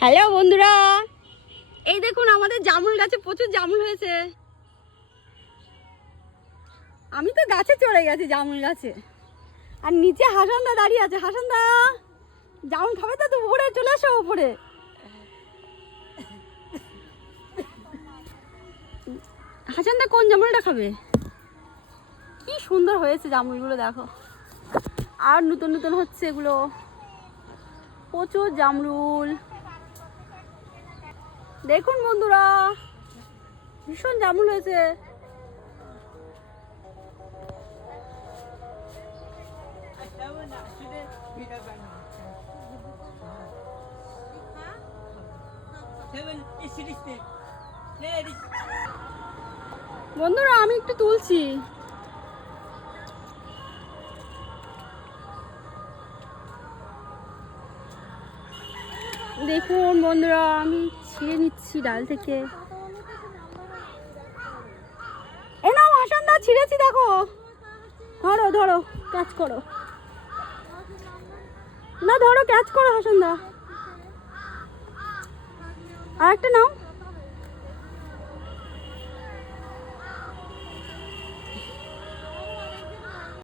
Hello বন্ধুরা, এই দেখুন আমাদের জামুল গাছে প্রচুর জামুল হয়েছে। আমি তো গাছে চড়ে গেছি, জামুল গাছে। আর নিচে হাসানদা দাঁড়িয়ে আছে। হাসানদা, জামুল খাবে তো? তো উপরে চলে আসো, উপরে। হাসানদা কোন জামুলটা খাবে? কি সুন্দর হয়েছে জামুলগুলো, দেখো। আর নতুন নতুন হচ্ছে এগুলো, প্রচুর জামরুল। দেখুন বন্ধুরা, ভীষণ জামুল হয়েছে। বন্ধুরা আমি একটু তুলছি। দেখুন বন্ধুরা, আমি ছিঁড়ে নিচ্ছি ডাল থেকে। এ নাও হাসানদা, ছিঁড়েছি, দেখো। ধরো ধরো, ক্যাচ করো। না ধরো, ক্যাচ করো হাসানদা। আর একটা নাও।